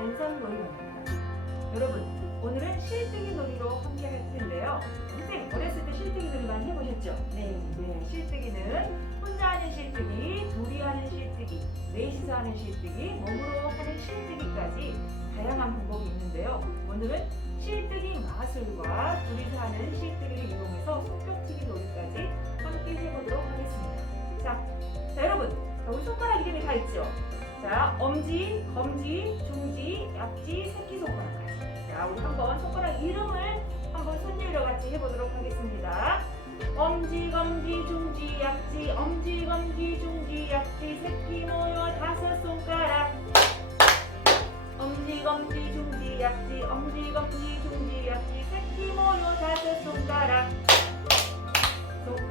랜선 놀이입니다. 여러분, 오늘은 실뜨기 놀이로 함께 할 텐데요. 선생님, 어렸을 때 실뜨기 놀이 많이 해보셨죠? 네. 네, 실뜨기는 혼자 하는 실뜨기, 둘이 하는 실뜨기, 넷이서 하는 실뜨기, 몸으로 하는 실뜨기까지 다양한 방법이 있는데요. 오늘은 실뜨기 마술과 둘이서 하는 실뜨기를 이용해서 손뼉치기 놀이까지 함께 해보도록 하겠습니다. 자, 자 여러분, 자, 우리 손가락 이름이 다 있죠? 자, 엄지, 검지, 중지, 약지, 새끼손가락까지. 자, 우리 한번 손가락 이름을 한번 손님과 같이 해보도록 하겠습니다. 엄지, 검지, 중지, 약지, 엄지, 검지, 중지, 약지,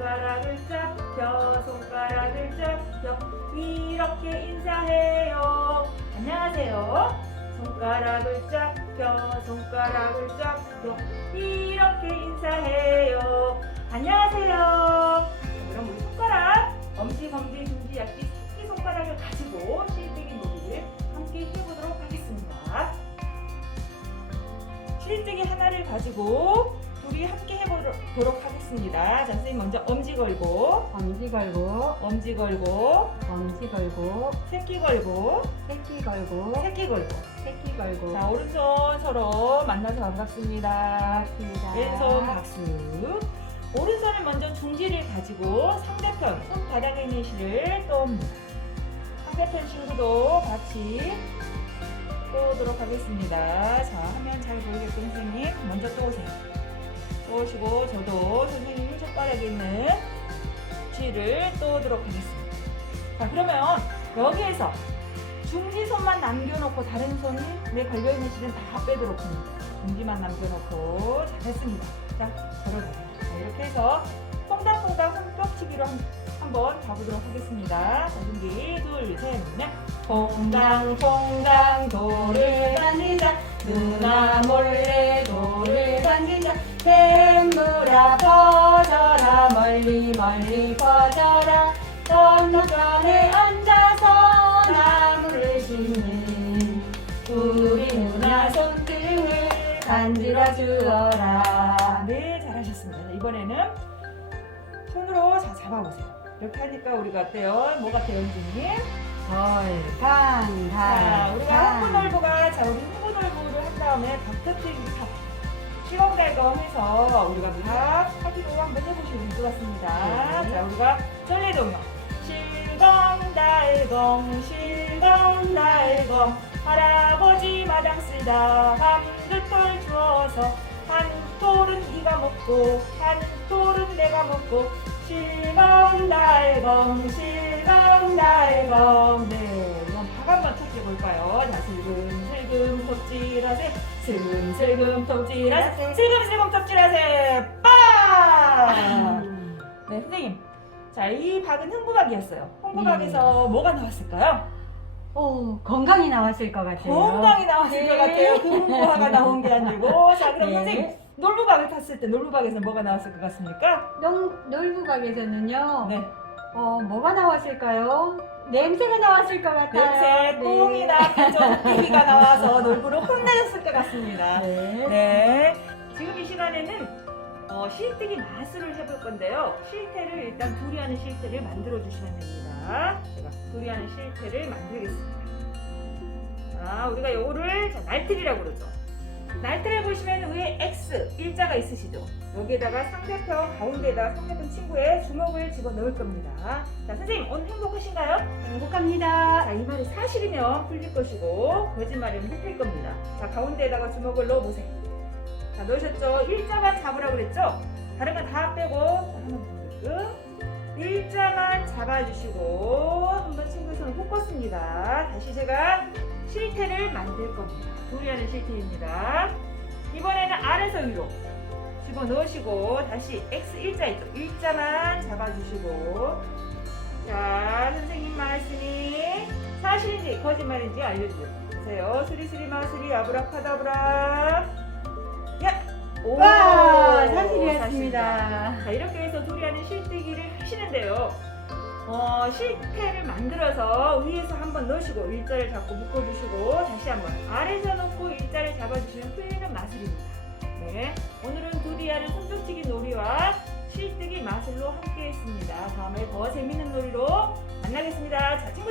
손가락을 쫙 펴, 손가락을 쫙 펴, 이렇게 인사해요. 안녕하세요. 손가락을 쫙 펴, 손가락을 쫙 펴, 이렇게 인사해요. 안녕하세요. 그럼 우리 손가락, 엄지, 검지, 중지, 약지, 새끼 손가락을 가지고 실뜨기 놀이를 함께 해보도록 하겠습니다. 실뜨기 하나를 가지고 둘이 함께 해보도록 하겠습니다. 자, 선생님 먼저 엄지 걸고, 엄지 걸고, 엄지 걸고, 엄지 걸고, 새끼 걸고, 새끼 걸고, 새끼 걸고. 새끼 걸고. 자, 오른손 서로 만나서 반갑습니다. 반갑습니다. 왼손 박수. 오른손을 먼저 중지를 가지고 상대편 손바닥에 있는 실을 떠옵니다. 상대편 친구도 같이 떠오도록 하겠습니다. 자, 하면 잘 보이게끔 선생님 먼저 떠오세요. 떠오시고 저도 선생님 손바닥에 있는 실을 떠오도록 하겠습니다. 자, 그러면 여기에서 중지손만 남겨놓고 다른 손에 걸려있는 실은 다 빼도록 합니다. 중지만 남겨놓고 잘했습니다. 자, 걸어가세요. 자, 이렇게 해서 퐁당퐁당 손뼉치기로 한, 한번 가보도록 하겠습니다. 자, 준비, 둘, 셋, 넷. 퐁당퐁당 돌을 다니자 누나 몰래 돌을 샘물아 퍼져라 멀리 멀리 퍼져라. 건너편에 앉아서 나무를 심는 우리 누나 손등을 간지러 주어라. 네 잘하셨습니다. 이번에는 손으로 자 잡아보세요. 이렇게 하니까 우리가 어때요? 뭐 같아요 선생님? 간, 자 간, 우리가 흥분얼부가 자 우리 흥분얼부를 한 다음에 닥터트리 다 시범달검해서 우리가 다 하기로 한번 것 같습니다. 네. 자 우리가 전래동요 실검달검 실검달검. 할아버지 마당 쓰다 한두톨 주어서 한 톨은 네가 먹고 한 톨은 내가 먹고. 실검달검 실검달검. 네 한번 터뜨려볼까요 자 슬금슬금 톱질하세 슬금슬금 톱질하세 슬금슬금 톱질하세 빵! 네 선생님 자 이 박은 흥부박이었어요 흥부박에서 뭐가 나왔을까요? 오, 건강이 나왔을 것 같아요. 건강이 나왔을 네. 것 같아요. 그 흥부화가 나온 게 아니고. 자, 그럼 네. 선생님, 놀부박을 탔을 때 놀부박에서 뭐가 나왔을 것 같습니까? 농, 놀부각에서는요, 네. 어, 뭐가 나왔을까요? 냄새가 나왔을 것 같아요. 냄새, 똥이 나왔죠. 띠기가 나와서 놀부로 혼내셨을 것 같습니다. 네. 네. 지금 이 시간에는 어, 실뜨기 마술을 해볼 건데요. 실태를 일단 둘이 하는 실태를 만들어 주시면 됩니다. 제가 둘이 하는 실태를 만들겠습니다. 자, 우리가 요거를 자, 날틀이라고 그러죠. 날틀을 보시면 위에 X 일자가 있으시죠? 여기에다가 상대편 가운데에다가 상대편 친구의 주먹을 집어 넣을 겁니다. 자, 선생님 오늘 행복하신가요? 행복합니다. 자, 이 말이 사실이면 풀릴 것이고 거짓말이면 흡힐 겁니다. 자, 가운데에다가 주먹을 넣어보세요. 자, 넣으셨죠? 일자만 잡으라고 그랬죠? 다른 건 다 빼고 자, 한번 일자만 잡아주시고 한번 친구 손을 묶었습니다. 다시 제가 실태를 만들 겁니다. 둘이 하는 실태입니다. 이번에는 아래서 위로 집어 넣으시고 다시 X 일자 있죠? 일자만 잡아주시고 자, 선생님 말씀이 사실인지 거짓말인지 알려주세요. 수리수리 마 수리 아브라카다브라. 야! 오! 와, 사실이었습니다. 사실이다. 자, 이렇게 해서 둘이 하는 실뜨기를 하시는데요. 어, 실패를 만들어서 위에서 한번 넣으시고 일자를 잡고 묶어주시고 다시 한번 아래에서 놓고 일자를 잡아주시는 후에는 마술입니다. 네, 오늘은 두리아를 손뼉치기 놀이와 실뜨기 마술로 함께 했습니다. 다음에 더 재밌는 놀이로 만나겠습니다. 자, 친구